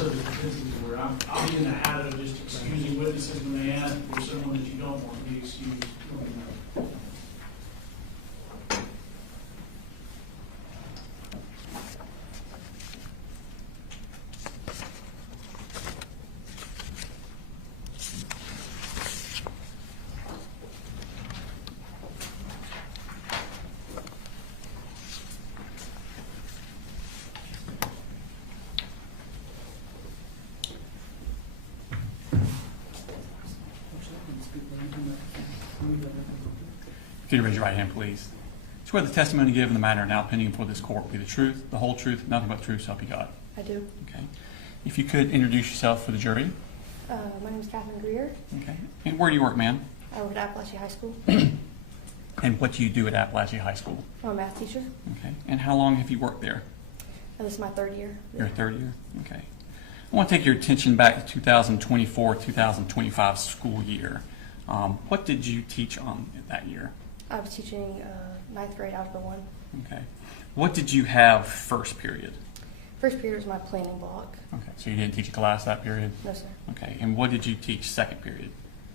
so the propensity where I'll be in the habit of just excusing witnesses when they ask for someone that you don't want to be excused. Could you raise your right hand, please? Swear the testimony given in the matter now pending before this court will be the truth, the whole truth, nothing but the truth, so help you God. I do. Okay. If you could introduce yourself for the jury. My name is Katherine Greer. Okay. And where do you work, ma'am? I work at Apalachee High School. And what do you do at Apalachee High School? I'm a math teacher. Okay. And how long have you worked there? This is my third year. Your third year? Okay. I want to take your attention back to 2024-2025 school year. What did you teach on that year? I was teaching 9th grade Algebra 1. Okay. What did you have first period? First period was my planning block. Okay. So you didn't teach a class that period? No, sir. Okay. And what did you teach second period?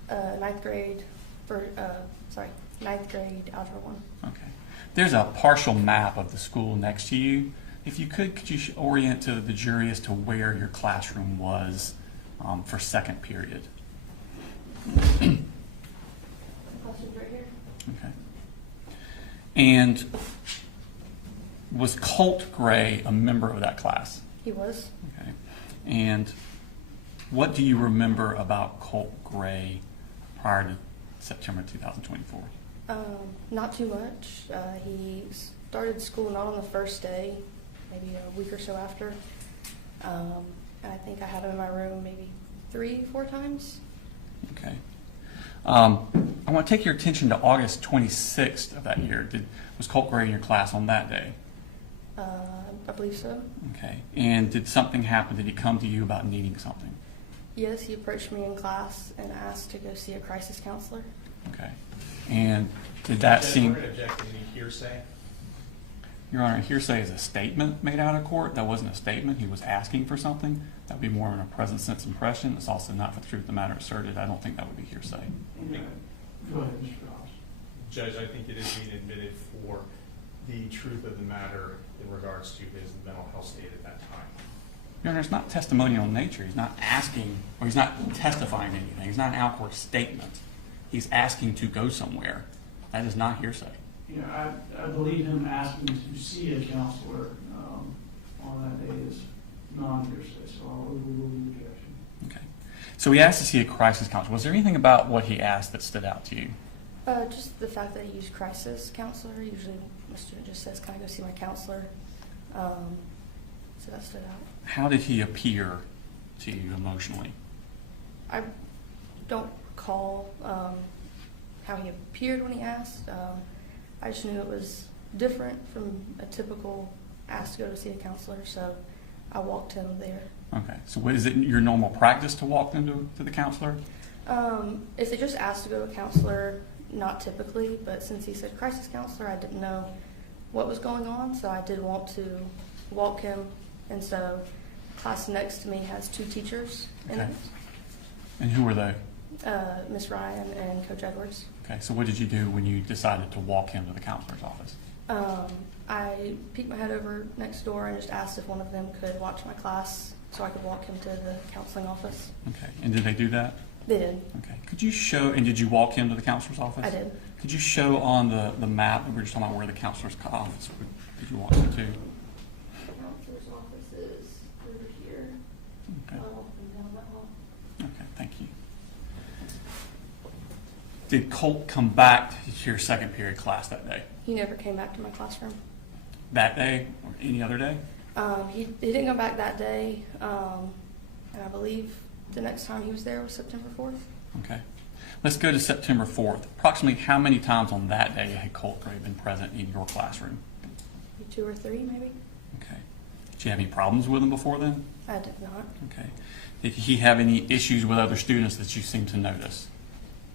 9th grade, 9th grade Algebra 1. Okay. There's a partial map of the school next to you. If you could you orient to the jury as to where your classroom was for second period? Classroom's right here. Okay. And was Colt Gray a member of that class? He was. Okay. And what do you remember about Colt Gray prior to September 2024? Not too much. He started school not on the first day, maybe a week or so after. And I think I had him in my room maybe 3-4 times. Okay. I want to take your attention to August 26th of that year. Was Colt Gray in your class on that day? I believe so. Okay. And did something happen? Did he come to you about needing something? Yes, he approached me in class and asked to go see a crisis counselor. Okay. And did that seem... We're going to object to any hearsay. Your Honor, hearsay is a statement made out of court. That wasn't a statement. He was asking for something. That would be more in a present sense impression. It's also not for the truth of the matter asserted. I don't think that would be hearsay. Go ahead, Mr. Ross. Judge, I think it is being admitted for the truth of the matter in regards to his mental health state at that time. Your Honor, it's not testimonial in nature. He's not asking, or he's not testifying to anything. It's not an outward statement. He's asking to go somewhere. That is not hearsay. Yeah, I believe him asking to see a counselor on that day is non-hearsay, so I'll overrule the objection. Okay. So he asked to see a crisis counselor. Was there anything about what he asked that stood out to you? Just the fact that he used crisis counselor. Usually my student just says, "Can I go see my counselor?" So that stood out. How did he appear to you emotionally? I don't recall how he appeared when he asked. I just knew it was different from a typical ask to go to see a counselor, so I walked him there. Okay. So what, is it your normal practice to walk them to the counselor? If they just asked to go to a counselor, not typically, but since he said crisis counselor, I didn't know what was going on, so I did want to walk him. And so class next to me has 2 teachers in Okay. it, And who were they? Miss Ryan and Coach Edwards. Okay. So what did you do when you decided to walk him to the counselor's office? I peeked my head over next door and just asked if one of them could watch my class so I could walk him to the counseling office. Okay. And did they do that? They did. Okay. Could you show, and did you walk him to the counselor's office? I did. Could you show on the map, we were just talking about where the counselor's office, did you walk him to? The counselor's office is over here. Okay. Down that hall. Okay, thank you. Did Colt come back to your second period class that day? He never came back to my classroom. That day or any other day? He didn't come back that day, and I believe the next time he was there was September 4th. Okay. Let's go to September 4th. Approximately how many times on that day had Colt Gray been present in your classroom? 2 or 3, maybe. Okay. Did you have any problems with him before then? I did not. Okay. Did he have any issues with other students that you seem to notice?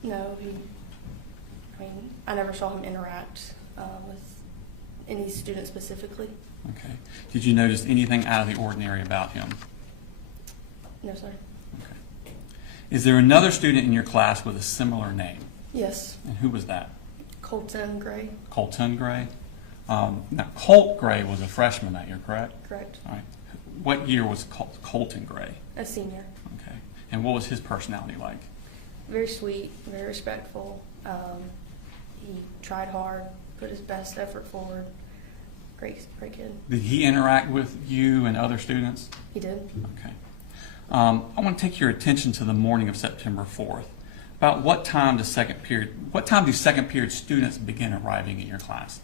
No, I never saw him interact with any student specifically. Okay. Did you notice anything out of the ordinary about him? No, sir. Okay. Is there another student in your class with a similar name? Yes. And who was that? Colton Gray. Colton Gray? Now, Colt Gray was a freshman that year, correct? Correct. All right. What year was Colton Gray? A senior. Okay. And what was his personality like? Very sweet, very respectful. He tried hard, put his best effort forward. Great kid. Did he interact with you and other students? He did. Okay. I want to take your attention to the morning of September 4th. About what time do second period students begin arriving in your class?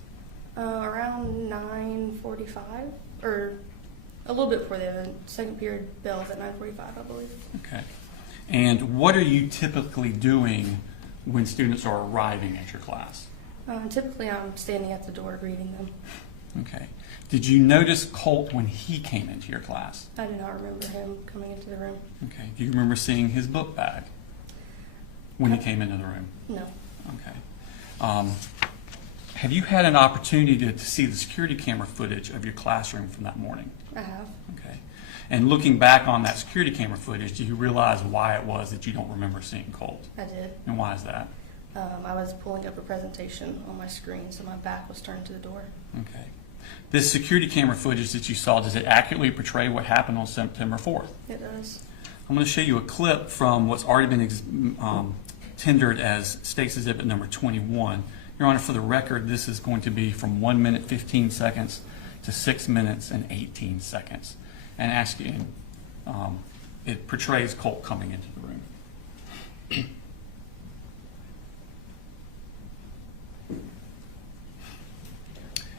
Around 9:45, or a little bit before the event. Second period bells at 9:45, I believe. Okay. And what are you typically doing when students are arriving at your class? Typically, I'm standing at the door greeting them. Okay. Did you notice Colt when he came into your class? I do not remember him coming into the room. Okay. Do you remember seeing his book bag when he came into the room? No. Okay. Have you had an opportunity to see the security camera footage of your classroom from that morning? I have. Okay. And looking back on that security camera footage, do you realize why it was that you don't remember seeing Colt? I did. And why is that? I was pulling up a presentation on my screen, so my back was turned to the door. Okay. This security camera footage that you saw, does it accurately portray what happened on September 4th? It does. I'm going to show you a clip from what's already been tendered as State's Exhibit number 21. Your Honor, for the record, this is going to be from 1 minute 15 seconds to 6 minutes and 18 seconds. And asking, it portrays Colt coming into the room.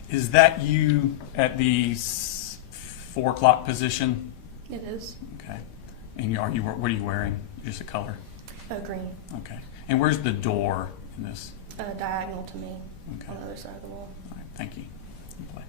Is that you at the 4 o'clock position? It is. Okay. And what are you wearing? Just a color? Green. Okay. And where's the door in this? Diagonal to me. Okay. On the other side of the wall. All right. Thank you. Play.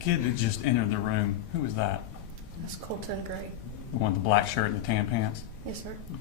Kid that just entered the room, who was that? That's Colton Gray. The one with the black shirt and the tan pants? Yes, sir. Okay.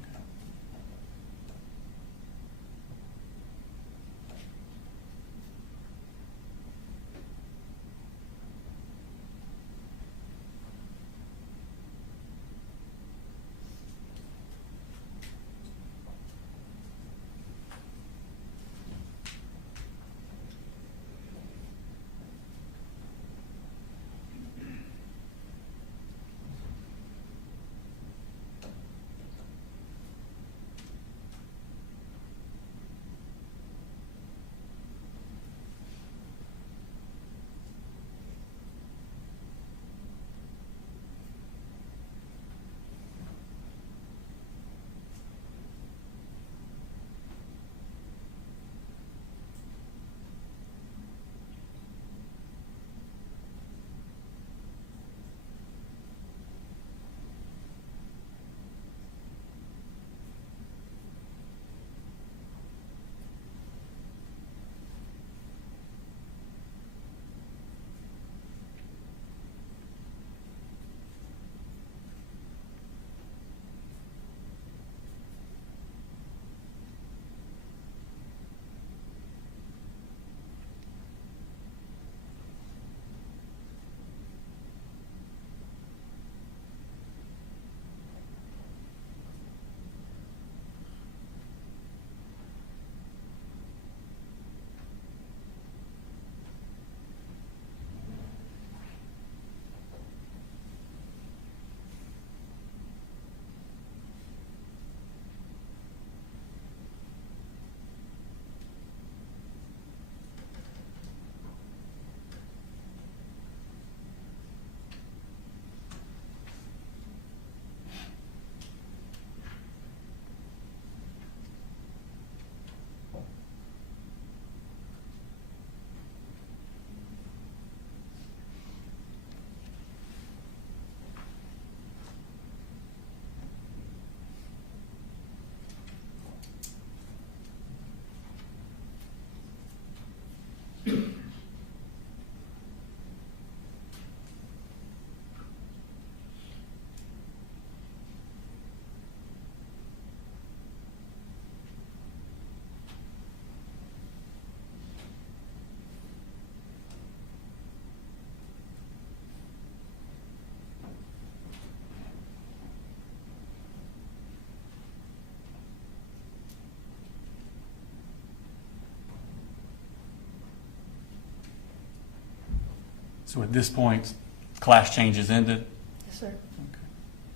So at this point, class change is ended. Yes, sir.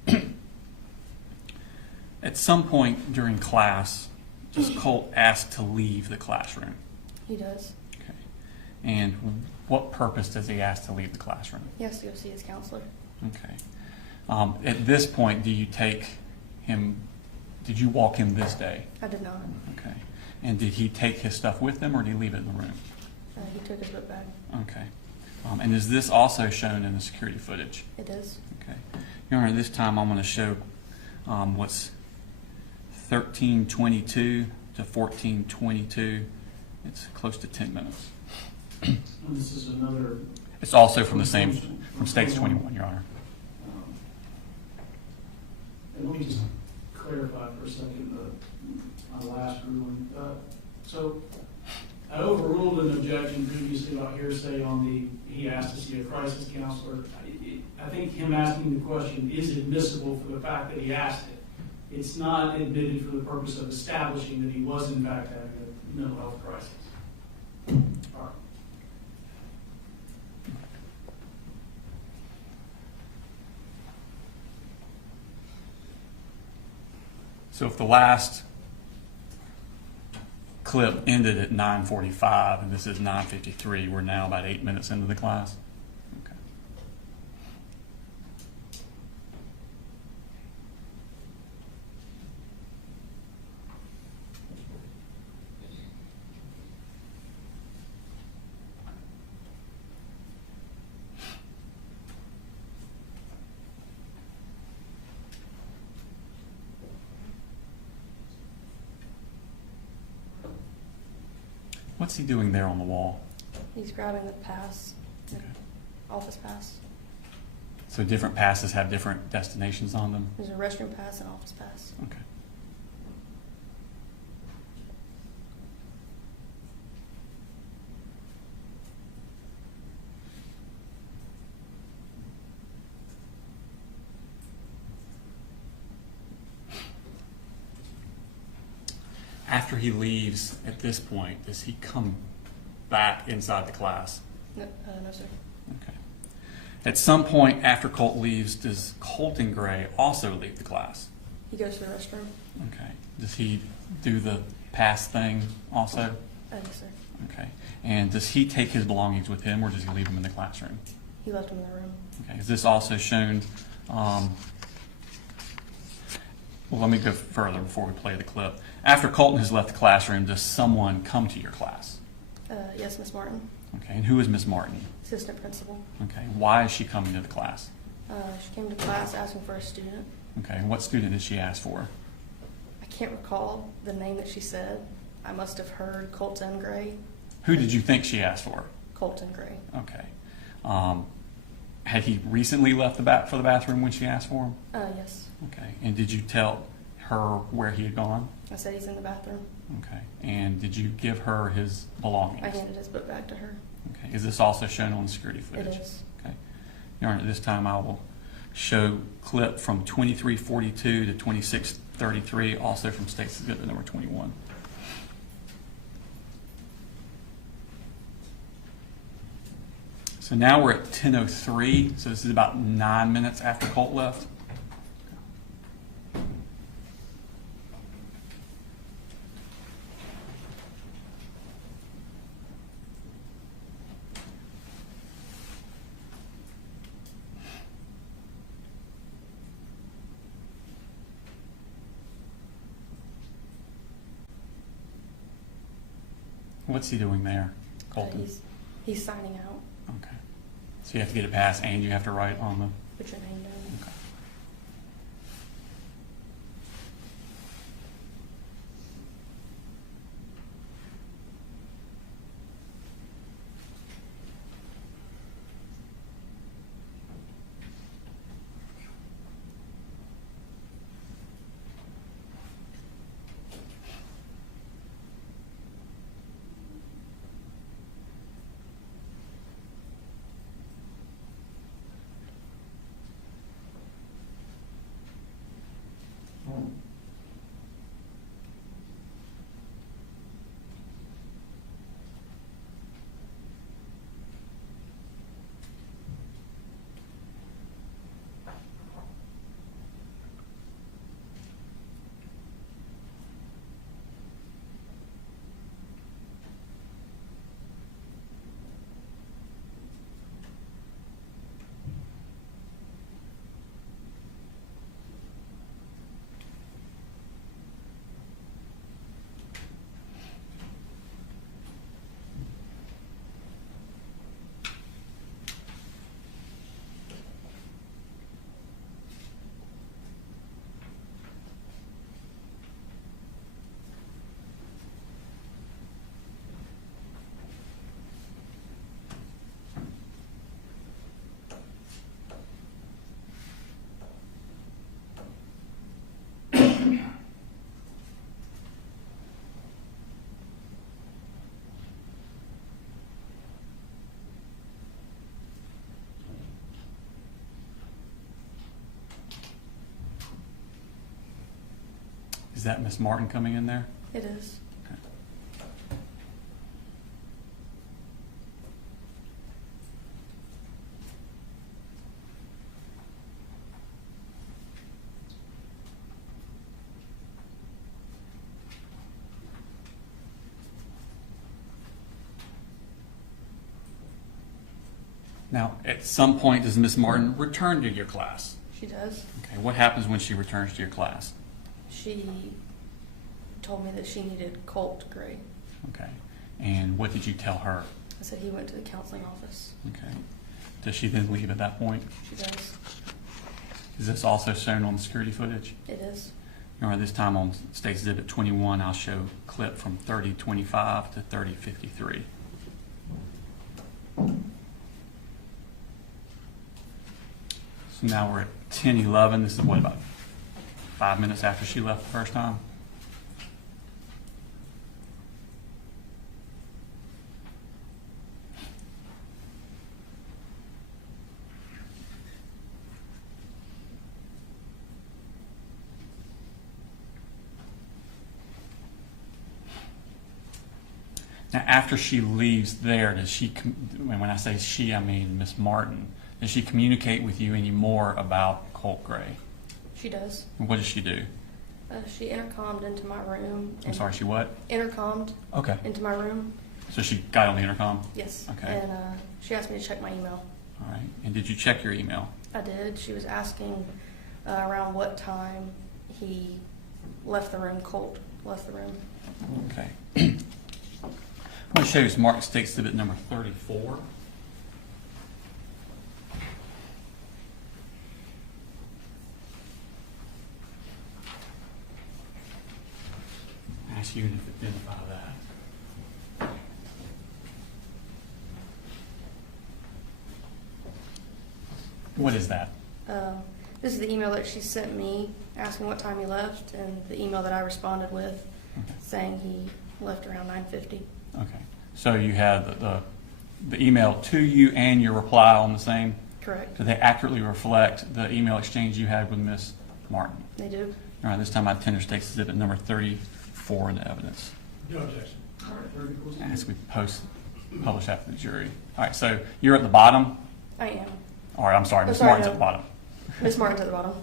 Okay. At some point during class, does Colt ask to leave the classroom? He does. Okay. And what purpose does he ask to leave the classroom? He has to go see his counselor. Okay. At this point, do you take him, did you walk him this day? I did not. Okay. And did he take his stuff with him or did he leave it in the room? He took his book bag. Okay. And is this also shown in the security footage? It is. Okay. Your Honor, this time I'm going to show what's 13:22 to 14:22. It's close to 10 minutes. And this is another. It's also from the same, from States 21, Your Honor. And let me just clarify for a second my last ruling. So I overruled an objection previously about hearsay on he asked to see a crisis counselor. I think him asking the question is admissible for the fact that he asked it. It's not admitted for the purpose of establishing that he was in fact having a mental health crisis. All right. So if the last clip ended at 9:45 and this is 9:53, we're now about 8 minutes into the class? Okay. What's he doing there on the wall? He's grabbing the pass, the Okay. office pass. So different passes have different destinations on them? There's a restroom pass and office pass. Okay. After he leaves at this point, does he come back inside the class? No, no sir. Okay. At some point after Colt leaves, does Colt Gray also leave the class? He goes to the restroom. Okay. Does he do the pass thing also? Yes, sir. Okay. And does he take his belongings with him or does he leave them in the classroom? He left him in the room. Okay. Is this also shown? Well, let me go further before we play the clip. After Colton has left the classroom, does someone come to your class? Yes, Miss Martin, Okay. And who is Miss Martin? assistant principal. Okay. Why is she coming to the class? She came to class asking for a student. Okay. And what student did she ask for? I can't recall the name that she said. I must have heard Colt Gray. Who did you think she asked for? Colt Gray. Okay. Had he recently left for the bathroom when she asked for him? Yes. Okay. And did you tell her where he had gone? I said he's in the bathroom. Okay. And did you give her his belongings? I handed his book back to her. Okay. Is this also shown on the security footage? It is. Okay. Your Honor, this time I will show clip from 2342 to 2633, also from State's Exhibit number 21. So now we're at 10:03, so this is about 9 minutes after Colt left. What's he doing there, Colton? He's signing out. Okay. So you have to get a pass and you have to write on the... Put your name down. Okay. that Miss Martin coming in there? It is. Okay. Now, at some point, does Miss Martin return to your class? She does. Okay, what happens when she returns to your class? She told me that she needed Colt Gray. Okay, and what did you tell her? I said he went to the counseling office. Okay, does she then leave at that point? She does. Is this also shown on the security footage? It is. All right, this time on State Exhibit 21, I'll show a clip from 30:25 to 30:53. So now we're at 10:11. This is what, about 5 minutes after she left the first time? Now, after she leaves there, does she, and when I say she, I mean Miss Martin, does she communicate with you any more about Colt Gray? She does. And what does she do? She intercommed into my room. I'm sorry, she what? Intercommed Okay. into my room. So she got on the intercom? Yes. Okay. And she asked me to check my email. All right. And did you check your email? I did. She was asking around what time he left the room. Colt left the room. Okay. I'm going to show you Smart State Exhibit number 34. Ask you to identify that. What is that? This is the email that she sent me asking what time he left, and the email that I responded with Okay. saying he left around 9:50. Okay. So you have the email to you and your reply on the same? Correct. Do they accurately reflect the email exchange you had with Miss Martin? They do. All right, this time I tender State Exhibit number 34 in the evidence. No objection. All right, 30 goes. As we publish after the jury. All right, so you're at the bottom? I am. All right, I'm sorry, Oh, Miss sorry, Martin's no. at the bottom. Miss Martin's at the bottom.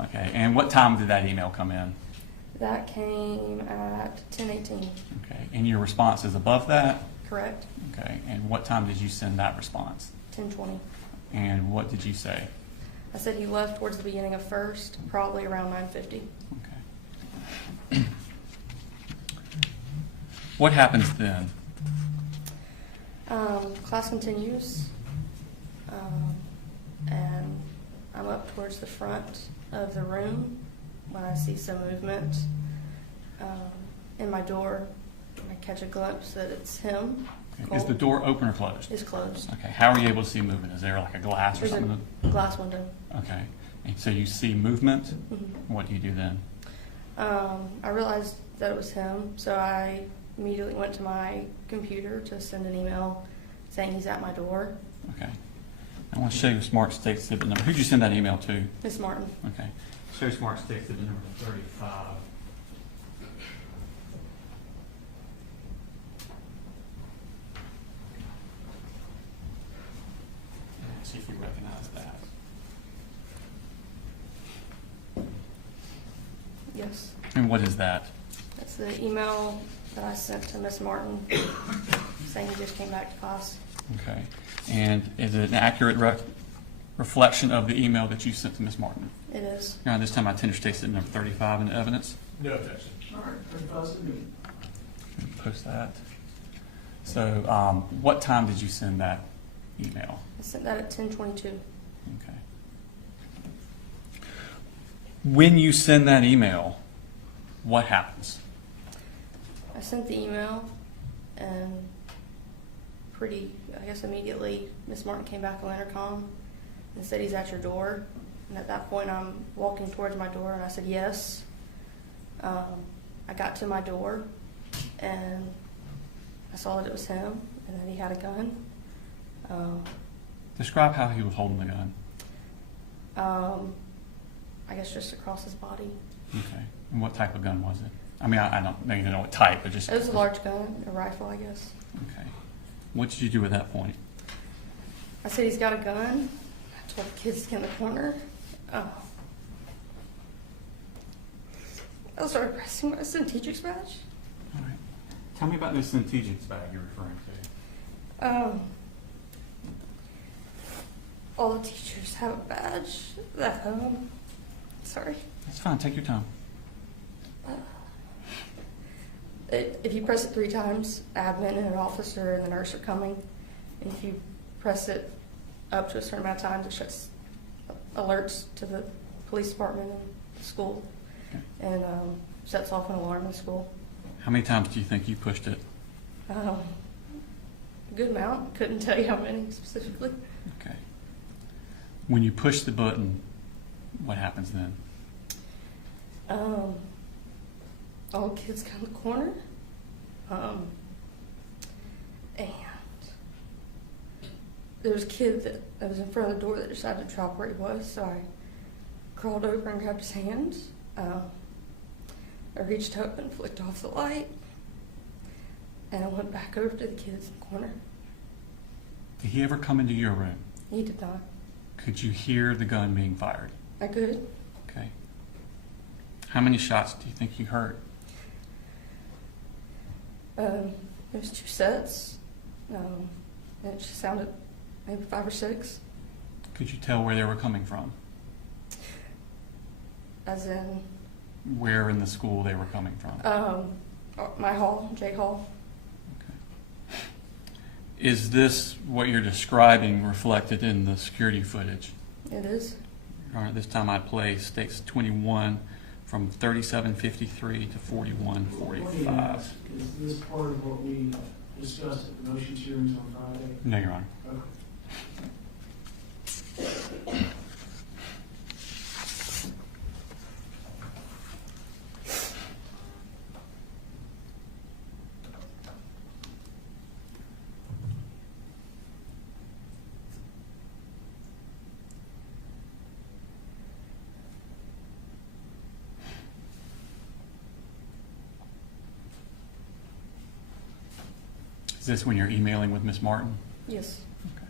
Okay, and what time did that email come in? That came at 10:18. Okay, and your response is above that? Correct. Okay, and what time did you send that response? 10:20. And what did you say? I said he left towards the beginning of first, probably around 9:50. Okay. What happens then? Class continues, and I'm up towards the front of the room when I see some movement in my door. I catch a glimpse that it's him. Okay, is the door open or closed? It's closed. Okay, how are you able to see movement? Is there like a glass or There's something? a glass window. Okay, and so you see movement? Mhm. What do you do then? I realized that it was him, so I immediately went to my computer to send an email saying he's at my door. Okay. I want to show you Smart State Exhibit number. Who'd you send that email to? Miss Martin. Okay. Show Smart State Exhibit number 35. See if you recognize that. Yes. And what is that? That's the email that I sent to Miss Martin saying he just came back to class. Okay. And is it an accurate reflection of the email that you sent to Ms. Martin? It is. Now, this time I tender State Exhibit number 35 in the evidence. No objection. All right, 35 is good. Post that. So, what time did you send that email? I sent that at 10:22. Okay. When you send that email, what happens? I sent the email, and I guess immediately, Miss Martin came back on intercom and said he's at your door. And at that point, I'm walking towards my door, and I said yes. I got to my door, and I saw that it was him, and that he had a gun. Describe how he was holding the gun. I guess just across his body. Okay. And what type of gun was it? I mean, I don't even know what type, but just. It was a large gun, a rifle, I guess. Okay. What did you do at that point? I said, he's got a gun. I told the kids to get in the corner. I started pressing my Centegix badge. All right. Tell me about this Centegix bag you're referring to. All the teachers have a badge that, sorry. That's fine. Take your time. If you press it 3 times, admin and an officer and the nurse are coming. And if you press it up to a certain amount of times, it shuts alerts to the police department and the school, Okay. and sets off an alarm in school. How many times do you think you pushed it? A good amount. Couldn't tell you how many specifically. Okay. When you push the button, what happens then? All the kids got in the corner, and there was a kid that was in front of the door that decided to drop where he was, so I crawled over and grabbed his hand. I reached up and flicked off the light, and I went back over to the kids in the corner. Did he ever come into your room? He did not. Could you hear the gun being fired? I could. Okay. How many shots do you think you heard? It was 2 sets, and it just sounded maybe 5 or 6. Could you tell where they were coming from? As in, Where in the school they were coming from? my hall, J Hall. Okay. Is this what you're describing reflected in the security footage? It is. All right, this time I play stakes 21 from 37:53 to 41:45. Let me ask, is this part of what we discussed at the motions hearings on Friday? No, Your Honor. Okay. Is this when you're emailing with Miss Martin? Yes. Okay.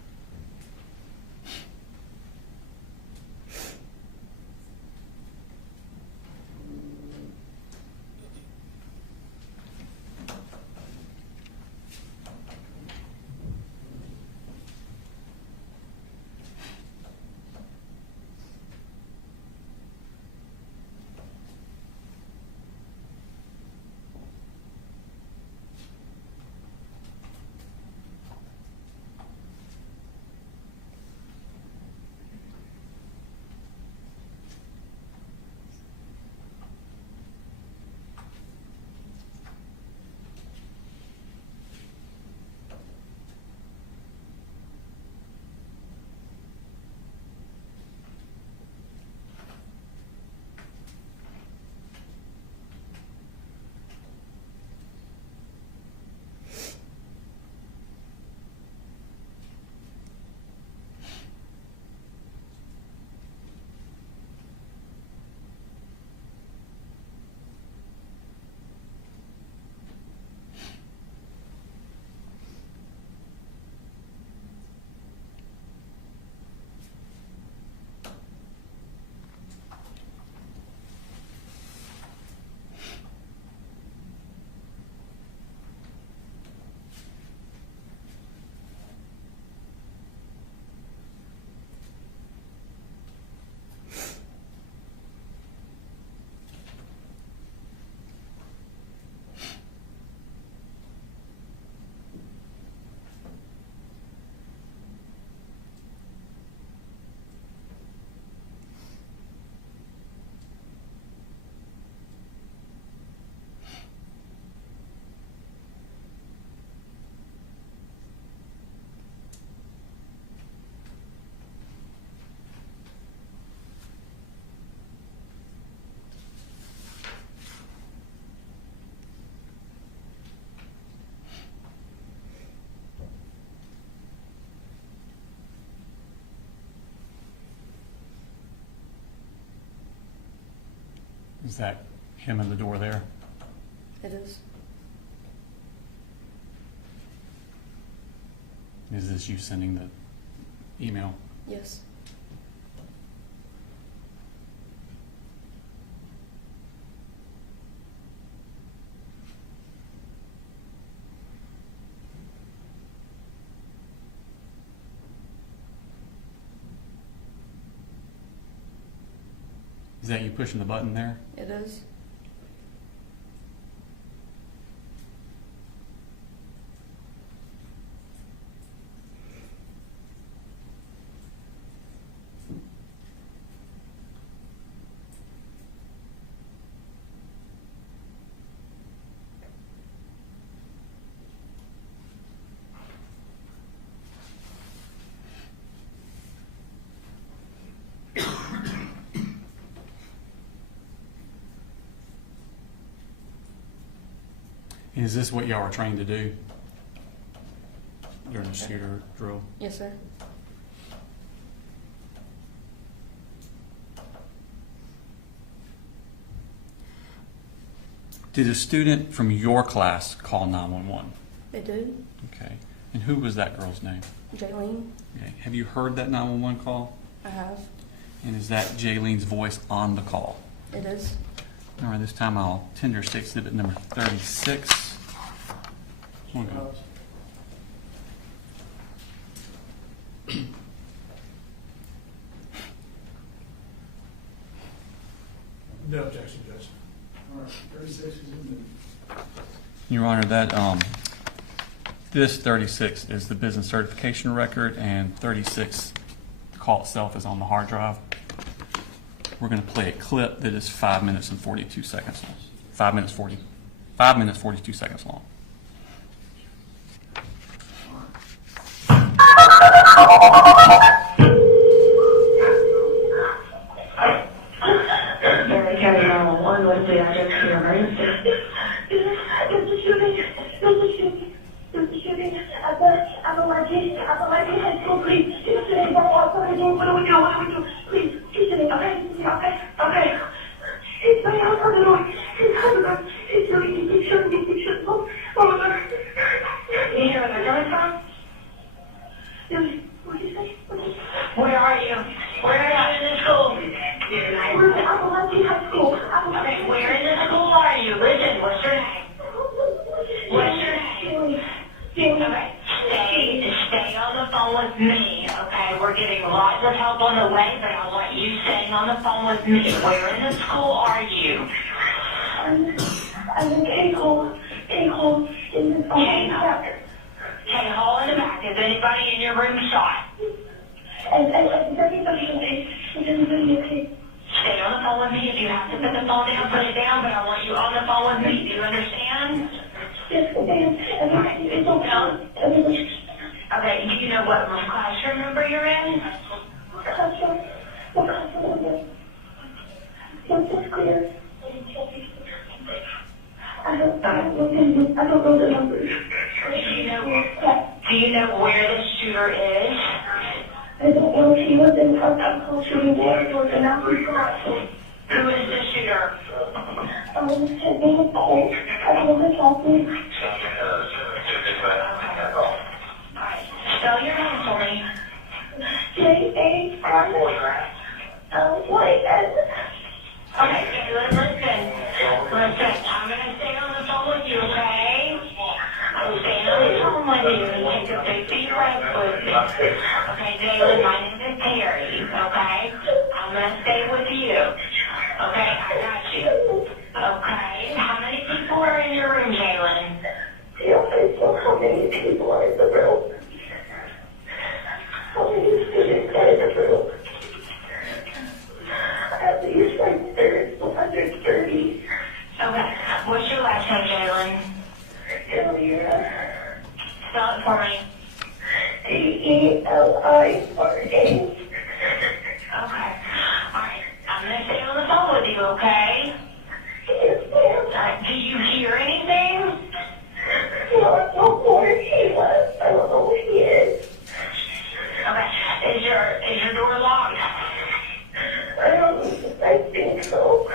Is that him in the door there? It is. Is this you sending the email? Yes. Is that you pushing the button there? It is. Is this what y'all are trained to do during the shooter drill? Yes, sir. Did a student from your class call 911? They did. Okay. And who was that girl's name? Jaylene, Okay. Have you heard that 911 call? I have. And is that Jaylene's voice on the call? It is. All right, this time I'll tender state exhibit number 36. One go. No objection, Judge. All right, 36 is admitted. Your Honor, that this 36 is the business certification record, and 36, the call itself, is on the hard drive. We're going to play a clip that is 5 minutes and 42 seconds long. 5 minutes 42 seconds long. Mary County 911, what's the address to your emergency? There's a shooting. There's a shooting at the Apalachee High School, please. He's sitting right outside the door. What do we do? Please, he's sitting, okay. He's right outside the door. He's shooting. Oh my God. You hear where they're coming from? What did you say? Where are you? Where are you in the school? We're at Apalachee High School. Okay, where in the school are you? Listen, what's your name? What's your name? Okay, stay on the phone with me, okay? We're getting lots of help on the way, but I want you staying on the phone with me. Where in the school are you? I'm in Colt in the chapter. K-hole in the back. Is anybody in your room shot? And everybody is in the videotape. Stay on the phone with me. If you have to put the phone down, put it down, but I want you on the phone with me. Do you understand? Yes, ma'am. Everybody is okay. Everybody. Okay, do you know what classroom number you're in? Classroom. What classroom is it? Yes, it's clear. I don't know the numbers. Do you know where the shooter is? I don't know if he was in a school shooting there or the numbers classroom. Who is the shooter? His name is Colt. I don't know Katherine. Alright, spell your name for me. J-A-R-Y-N. Okay, listen. I'm going to stay on the phone with you, okay? I'm staying on the phone with you and take a big deep breath with me. Okay, Jalen, my name is Terry, okay? I'm going to stay with you. Okay, I got you. Okay, how many people are in your room, Jalen? How many people are in the room? How many students are in the room? At least like 130. Okay, what's your last name, Jalen? Earlier. Spell it for me. D-E-L-I-R-A. Okay, alright, I'm going to stay on the phone with you, okay? Yes, ma'am. Do you hear anything? No, I don't know where he was. I don't know where he is. Okay, is your door locked? I think so.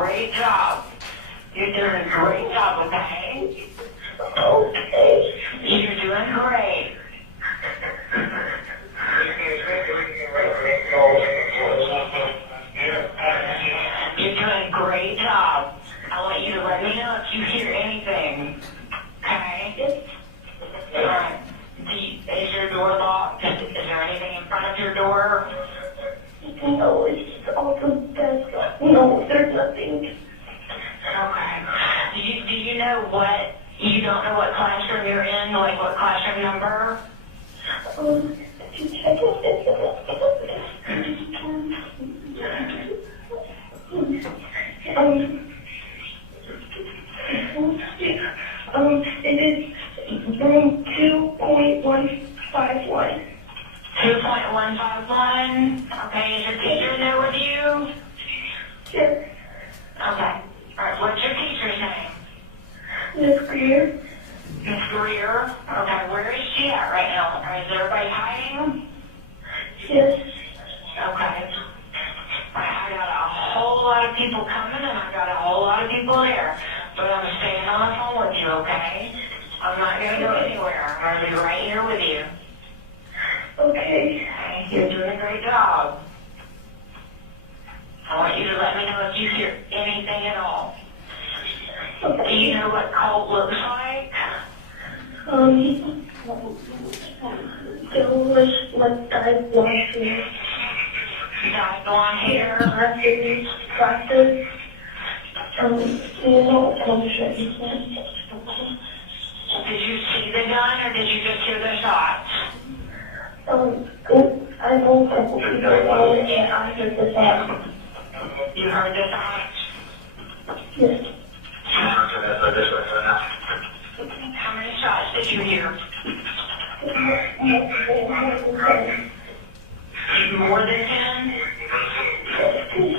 great job. You're doing a great job, okay? Okay. You're doing great. You're doing a great job. I want you to let me know if you hear anything. Okay? Alright. Is your door locked? Is there anything in front of your door? No, it's just off the desk. No, there's nothing. Okay. Do you know what, you don't know what classroom you're in, like what classroom number? To check it is room 2.151. 2.151. Okay, is your teacher there with you? Yes, Okay. Alright, what's your teacher's name? Miss Greer. Miss Greer. Okay, where is she at right now? Or is everybody hiding? Yes. Okay. I got a whole lot of people coming and I got a whole lot of people there. But I'm staying on the phone with you, okay? I'm not going to go anywhere. I'm going to be right here with you. Okay. You're doing a great job. I want you to let me know if you hear anything at all. Do you know what Colt looks like? There was like dyed blonde hair. Dyed blonde hair? Glasses. Did you see the gun or did you just hear the shots? I know a couple people and I heard the shot. You heard the shots? Yes. How many shots did you hear? More than 10?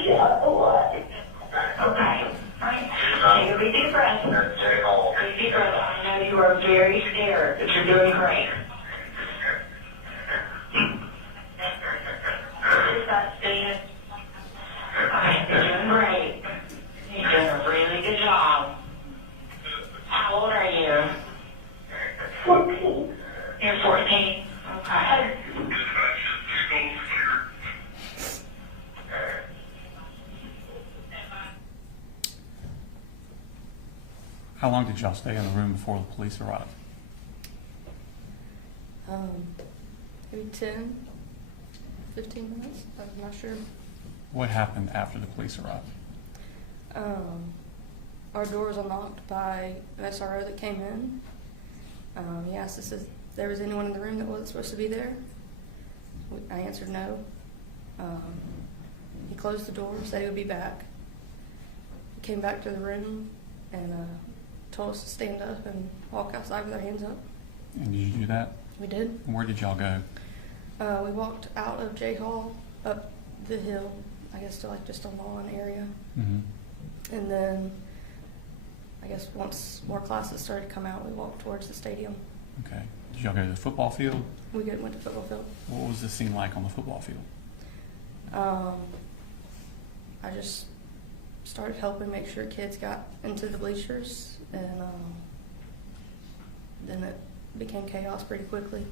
A lot. Okay. Alright. Take a big deep breath. Big deep breath. I know you are very scared, but you're doing great. That's it. Alright, you're doing great. You're doing a really good job. How old are you? 14. You're 14. Okay. How long did y'all stay in the room before the police arrived? Maybe 10, 15 minutes. I'm not sure. What happened after the police arrived? Our door was unlocked by an SRO that came in. He asked us if there was anyone in the room that wasn't supposed to be there. I answered no. He closed the door, said he would be back. He came back to the room and told us to stand up and walk outside with our hands up. And did you do that? We did. And where did y'all go? We walked out of J Hall up the hill, I guess to like just a lawn area. Mm-hmm. And then I guess once more classes started to come out, we walked towards the stadium. Okay. Did y'all go to the football field? We went to football field. What was the scene like on the football field? I just started helping make sure kids got into the bleachers, and then it became chaos pretty quickly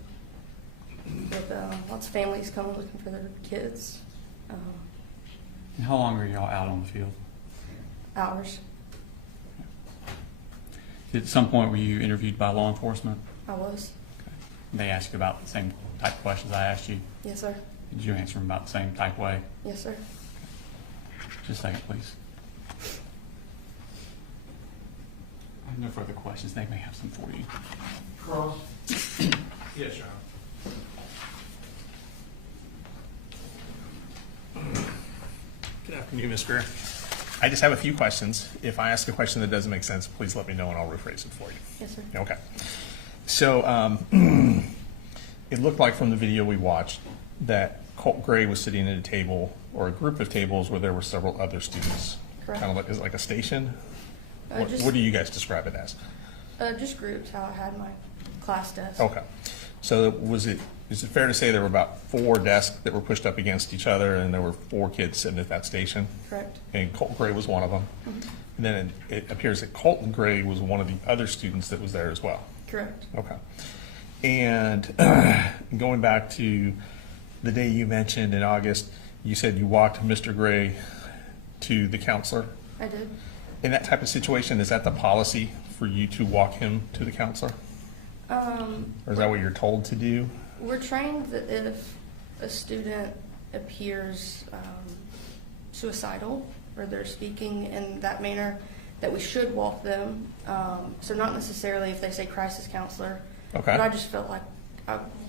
with lots of families coming looking for their kids. And how long were y'all out on the field? Hours. At some point, were you interviewed by law enforcement? I was. Okay. They asked you about the same type of questions I asked you. Yes, sir. Did you answer them about the same type way? Yes, sir. Just a second, please. I have no further questions. They may have some for you. Cross. Yes, Your Honor. Good afternoon, Ms. Greer. I just have a few questions. If I ask a question that doesn't make sense, please let me know and I'll rephrase it for you. Yes, sir. Okay. So it looked like from the video we watched that Colt Gray was sitting at a table or a group of tables where there were several other students. Correct. Kind of like, is it like a station? What Just- do you guys describe it as? Just groups, how I had my class desk. Okay. So was it is it fair to say there were about 4 desks that were pushed up against each other, and there were 4 kids sitting at that station? Correct. And Colt Gray was one of them? Mhm. And then it appears that Colton Gray was one of the other students that was there as well? Correct. Okay. And going back to the day you mentioned in August, you said you walked Mr. Gray to the counselor? I did. In that type of situation, is that the policy for you to walk him to the counselor? Or is that what you're told to do? We're trained that if a student appears suicidal or they're speaking in that manner, that we should walk them. So not necessarily if they say crisis counselor. Okay. But I just felt like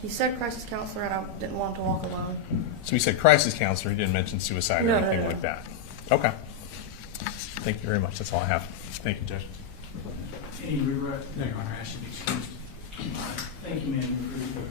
he said crisis counselor and I didn't want him to walk alone. So he said crisis counselor, he didn't mention suicide or No, anything no. like that? Okay. Thank you very much, that's all I have. Thank you, Judge. Any regret? No, Your Honor, I should be excused. Thank you, ma'am, for your